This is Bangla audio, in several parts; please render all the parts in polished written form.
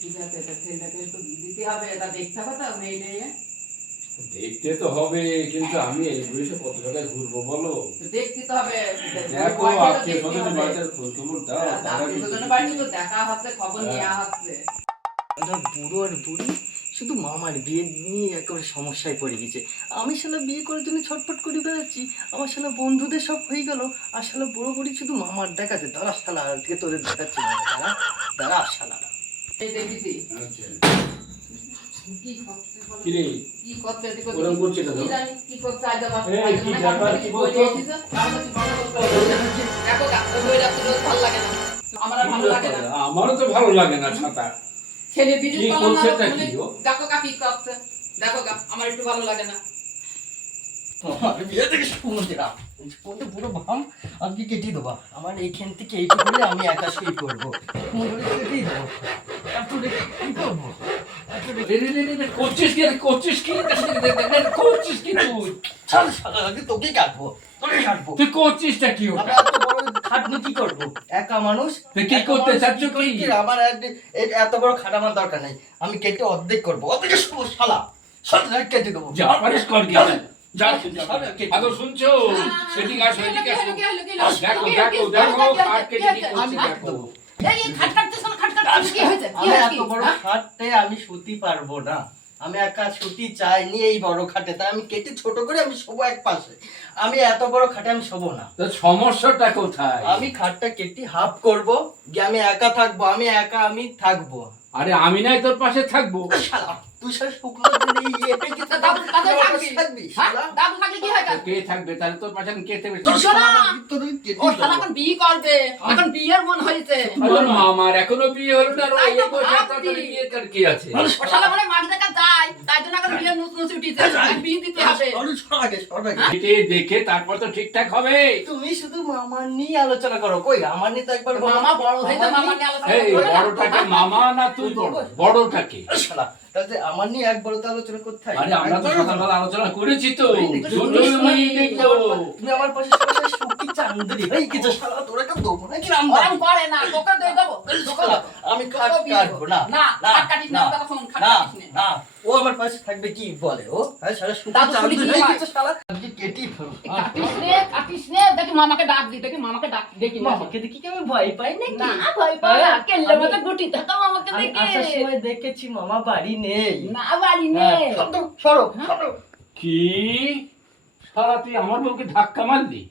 ঠিক আছে, এটা ছেলেটাকে একটু দিতে হবে, এটা দেখতে হবে তো মেয়ে। দেখতে তো হবে, কিন্তু আমি এই বয়সে কত জায়গায় ঘুরবো বলো? দেখতে তো হবে, দেখো আত্মীয় স্বজনের বাড়িতে খোঁজ খবর দাও, তারা আত্মীয় স্বজনের বাড়িতে তো দেখা হচ্ছে, খবর নেওয়া হচ্ছে। বুড়ো আর বুড়ি শুধু মামার বিয়ে নিয়ে একেবারে সমস্যায় পড়ে গেছে। আমি শালা বিয়ে করার জন্য ছটফট করে বেড়াচ্ছি, আমার শালা বন্ধুদের সব হয়ে গেল, আর শালা বুড়ো বুড়ি শুধু মামার দেখাচ্ছে। দাঁড়া শালা, আজকে তোদের দেখাচ্ছি না, দাঁড়া দাঁড়া শালা। এই দেখেছি আচ্ছা কি করছে বলো? কি রে কি করছে এদিকে ওরকম করছে কেন? কি জানি কি করছে আজ আবার এই, কি ব্যাপার, কি বলছো? দেখো ডাক্তার বই ডাক্তার ভালো লাগে না, আমার আর ভালো লাগে না। আমারও তো ভালো লাগে না ছাতা। ছেলে বিড়ি কি করলাম করছে না, তা তুমি কি গো? দেখো কাকি করছে, দেখো আমার একটু ভালো লাগে না। আমার বিয়ে থেকে শুনতে না শুনতে পুরো ভাম আজকে কেটে দেবো। আমার এইখান থেকে এইটুকু হলে আমি একা শুয়ে করবো, কেটেই দেবো। তারপরে কি করবো? করছিস কি করছিস কি করছিস কি তুই? চল শালা, আগে তোকেই কাটবো, তোকেই কাটবো। তুই করছিসটা কি আমি ওটা? এত বড় খাটনি কি করবো? একা মানুষ, তুই কি একা করতে মানুষ চাচ্ছ কি কি? আমার এত বড় খাট আমার দরকার নেই। আমি কেটে অর্ধেক করবো, অর্ধেক শুবো শালা, শালা কেটে দেবো। যা পারিস কর কি যা কেটে আদর শুনছো? সেদিকে আসো, এদিকে আসো। দেখো দেখো দেখো দেখো কাট কেটে কি আমি করছি কেটে দেখো। দেবো। এই খাট কাটতেছ না, খাট কাটতেছ কি হয়েছে? কি আমি হয়েছে? এত বড় খাটে আমি শুতে পারবো না। আমি একা শুতে চাইনি এই বড় খাটে, তাই আমি কেটে ছোট করে আমি শোবো এক পাশে। আমি এত বড় খাটে আমি শোবো না। তো সমস্যাটা কোথায়? আমি খাটটা কেটে হাফ করব, গিয়ে আমি একা থাকবো, আমি একা আমি থাকবো। আরে আমি নাই তোর পাশে থাকবো? শালা তুই সব শুকনো দিলে ইয়ে কি দাদু দাদু থাকবি থাকবি হ্যাঁ? শালা? দাদু থাকলে কি হয় কাজ? কে থাকবে তাহলে তোর পাশে কে থাকবে? তোর শোনা। শালা তোর কেটে ও শালা এখন বিয়ে করবে, এখন বিয়ের মন হয়েছে। তোর মামার এখনো বিয়ে হলো না, তাই তো এই বয়সে ভাবছি। তাড়াতাড়ি বিয়ে কর কি আছে? ও শালা মানে মাঝ দেখা যায়, তাই জন্য এখন বিয়ের নুস নুস উঠিছে, এখন বিয়ে দিতে হবে। সর আগে। দেখে দেখে তারপর তো ঠিকঠাক হবে। তুমি শুধু মামা নিয়ে আলোচনা করো, কই আমার নিয়ে তো একবার মামা বড় হয়েছে, মামা নিয়ে আলোচনা এই করে না। বড়টাকে মামা না তুই বড়? বড়টাকে? শালা তাহলে আমার নিয়ে একবার তো আলোচনা করতে হয়। আরে আমরা তো সকালবেলা আলোচনা করেছি তো। তুমি দেখলো আমার পাশে সবাই সুখী চান্দরি হয়ে কিছু শালা তোরা কেউ দেবো না কি রাম ওরম করে না, তোকে দিয়ে দেবো, তোকে দেবো। আমি খাট তোকে বিয়ে কাটবো না। না, খাট কাটিস না, কথা শোন, খাট না কাটিস না। না, ও আমার পাশে থাকবে কি বলে ও? হ্যাঁ শালা সুখী দাদু শুনি চান্দরি কি হয়ে হয়? কিছু শালা আজকে কেটেই ফেলবো। কাটিস নে, দেখি মামাকে ডাক দি, দেখি মামাকে ডাক দেখি না। মামাকে দেখি কি আমি ভয় পাই নাকি? না, ভয় পাও না, কেল্লে মতো গুটি থাকা মামাকে আমি দেখে। আসার সময় দেখেছি মামা বাড়ি নেই। না বাড়ি হ্যাঁ, নেই। সরো, সরো, সরো। কি শালা তুই আমার বউকে ধাক্কা মারলি?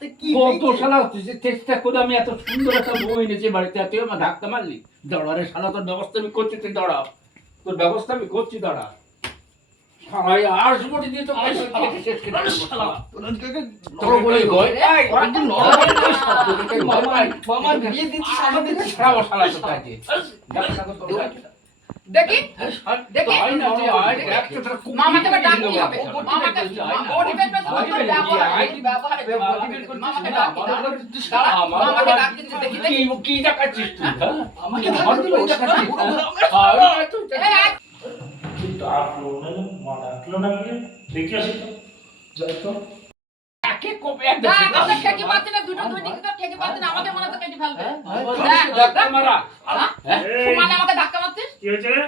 তো কি কত হয়েছে? শালা চেষ্টা করে আমি এত সুন্দর একটা বউ এনেছি বাড়িতে, তুই আমার ধাক্কা মারলি? দাঁড়া রে শালা, তোর ব্যবস্থা আমি করছি, তুই দাঁড়া, তোর ব্যবস্থা আমি করছি, দাঁড়া। শালাই আসবটি দিয়ে তো কেটে শেষ করে দেবো, শালা। তোর বলে গয় এই একদম নরমাল মামার বিয়ে দিচ্ছি শালা দিচ্ছি। ছাড়াবো শালা তোর কাছে। ধাক্কা তো তোর কাছে। দেখি দেখি আয় না, তুই আয়, একশো টাকা কুপিয়ে মামাকে আবার ডাক দিল কি হবে? বাবা। মামাকে আয় না। বডি পেট পেট আয় না, ব্যবহারে আয়। মামাকে ডাক কি? দাঁড়া, আমার মামাকে বাবা- ডাক দিতে দেখি দেখি। কি দেখাচ্ছিস তুই, হ্যাঁ? আমাকে আমার ধাক্কা দিল, বউ ও শালা দেখাচ্ছিস, বুড়ো হ্যাঁ? বুড়ো আমার। আয়, তুই এই, এই, ডাকলো না, মা ডাকলো না বলে দেখে আসি তো। যাই তো। একে কোপে এক না, দেখে আমরা দাও। ঠেকে পাচ্ছি না, দুটো দুই দিকে তো ঠেকে পাচ্ছি না, আমাকে মনে হচ্ছে কেটে ফেলবে। আমার হ্যাঁ, ধাক্কা মারা, হ্যাঁ? হ্যাঁ? এই, সমানে আমাকে ধাক্কা মারছিস? কি হয়েছে রে?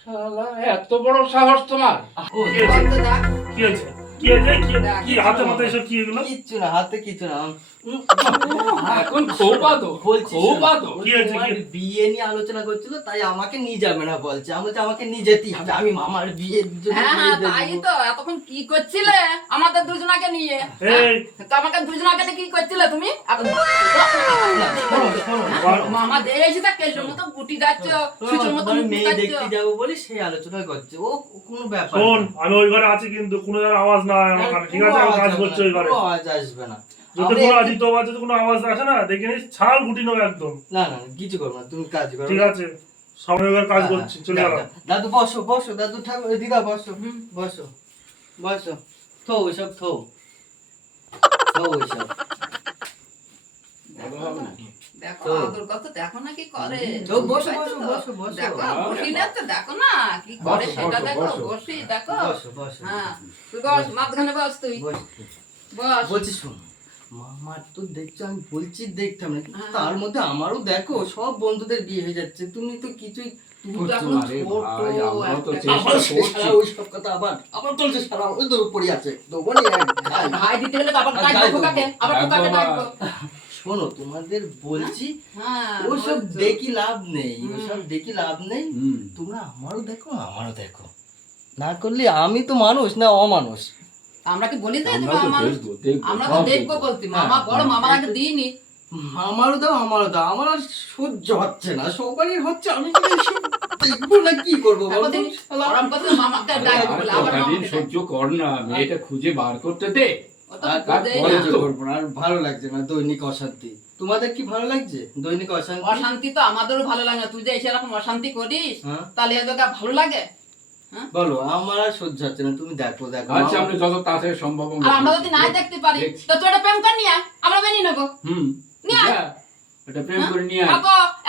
শালা, এত বড় সাহস তোমার? কি হয়েছে? বলতে ডাক। কি হয়েছে? কি হয়েছে? কি হাতে মাথায় এসব কি এগুলো? কিচ্ছু না, হাতে কিচ্ছু না। এখন খোপা দো, বলছি খোপা দো। কি হয়েছে? তোমার বিয়ে নিয়ে আলোচনা করছিল, তাই আমাকে নিয়ে যাবে না বলছে। আমি বলছি আমাকে নিয়ে যেতেই হবে, আমি মামার বিয়ের জন্য হ্যাঁ নিয়ে হ্যাঁ, তাই যাবো। তো এতক্ষণ কি করছিলে আমাদের দুজনাকে নিয়ে? এই, তো আমাকে দুজনাকে নিয়ে কি করছিলে তুমি? না, শোনো, শোনো, শোনো। মামা দিয়ে এসে কেল্লোর মতো গুটি যাচ্ছ, সুচোর মতো তোমার মুখ মেয়ে যাচ্ছ। দেখতে যাবো বলে সেই আলোচনা করছে। ও কোনো ব্যাপার শোন, না। আমি ওই ঘরে আছি কিন্তু কোনো যেন আওয়াজ না হয় আমার কানে, ঠিক আছে? আমি কাজ করছি ওই ঘরে। কোনো আওয়াজ আসবে না। যদি আমরা কোনো একটু- আজি তো যদি কোনো আওয়াজ আসে না, দেখে নিস ছাড় গুটি নেবো একদম। না না না, কিছু করবো না, তুমি কাজ করো। ঠিক আছে, সামনে ওই ঘরে কাজ হ্যাঁ, করছি, চলে হ্যাঁ, গেলাম। দাদু বসো বসো, দাদু ঠাকুর দিদা বসো, বসো বসো। থো ওইসব, থো থো ওইসব। ভালো হবে নাকি? দেখো তো। আদর কত দেখো না কি করে। তো বসো, দেখো বসো, তো। বসো, বসো। দেখো হ্যাঁ, বসি দেখো। না তো দেখো না কি করে বসো, সেটা বসো, দেখো, বসো। বসি দেখো। বসো বসো হ্যাঁ তুই বস, মাঝখানে বস তুই বসো। বস। বলছি শোনো, মামার তো দেখছো, আমি বলছি দেখতাম না, কিন্তু হ্যাঁ। তার মধ্যে আমারও দেখো সব বন্ধুদের বিয়ে হয়ে যাচ্ছে, তুমি তো কিছুই তুমি তো করছো এখনো না। আরে ছোট, ভাই, আমরাও তো একটা চেষ্টা আবার সে করছি। সারা ওইসব কথা, আবার চলছে সারা ওই তোর উপরই আছে দোকানে ভাই দিতে গেলে তো আবার আর ডাকবো যাই হোক। খোকাকে, আবার খোকাকে বাবা। ডাকবো। শোনো, তোমাদের বলছি হ্যাঁ, ওসব বলছো। দেখি লাভ নেই, হুম। ওসব দেখি লাভ নেই। হুম। তোমরা আমারও দেখো আমারও দেখো, না করলে আমি তো মানুষ না অমানুষ। আমরা কি বলি যে আমরা তুমি তো আমার, দেখবো, দেখবো, আমরা তো সব দেখবো দেখবো। বলছি, মামা বড় মামার আগে দিইনি। আমারও দাও আমারও দাও, আমার আর সহ্য হচ্ছে না, সবারই হচ্ছে, আমি কি এসব দেখবো না কি করবো বলো তো? এখন শালা। গরম করতে মামাকে আরে ডাকবো আর বলে, আবার কটা দিন মামাকে সহ্য কর না, মেয়েটা খুঁজে বার করতে দে। ও তো আর বোঝেই পরে না। সহ্য করবো না, আর ভালো লাগছে না দৈনিক অশান্তি। তোমাদের কি ভালো লাগছে দৈনিক অশান্তি? অশান্তি তো আমাদেরও ভালো লাগে না, তুই যে এসে এরকম অশান্তি করিস, হ্যাঁ? তাহলে এদেরকে ভালো লাগে? বলো, আমার আর সহ্য হচ্ছে না, তুমি দেখো দেখো। আচ্ছা, আমরা যত তাড়াতাড়ি সম্ভব আর আমরা যদি নাই দেখতে পারি, দেখছি। তো তুই একটা প্রেম কর নিয়ে আয়, আমরা মেনে নেবো। হুম, নিয়ে আয়। যা, এটা প্রেম করে নিয়ে আয়।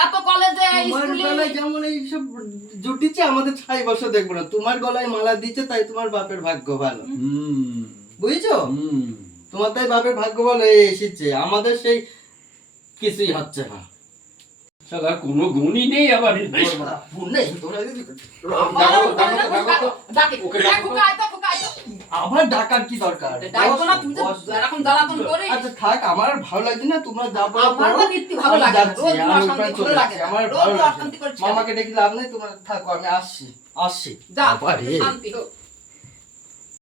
এত কলেজে তোমার স্কুলে গলায় যেমন এইসব জুটিছে, আমাদের 6 বছর দেখবো না। তোমার গলায় মালা দিচ্ছে তাই তোমার বাপের ভাগ্য ভালো, হুম, বুঝছো? হুম। তোমার তাই বাপের ভাগ্য ভালো এসেছে, আমাদের সেই কিছুই হচ্ছে না। শালা কোনো গুণই নেই আবার। ভুল নেই, তোমরা যদি- ডাকে, ওকে ডাক, ডাকো। খোকা, আয় তো, খোকা, আয় তো। আবার ডাকার কি দরকার? ডাকবো না, তুই যে বস, বস। এরকম জ্বালাতন করিস। আচ্ছা থাক, আমার আর ভালো লাগছে না, তোমরা যা বলো আমার করো। তো নিত্যি ভালো আমি লাগে না, যাচ্ছি, রোজ আমি অশান্তি ওখানে ভালো চলে লাগে যাচ্ছি, না, আমার রোজ ভালো লাগছে অশান্তি না। করছিস। মামাকে ডেকে লাভ নেই, তোমরা থাকো, আমি আসছি। যা, বাবা রে। শান্তি হোক।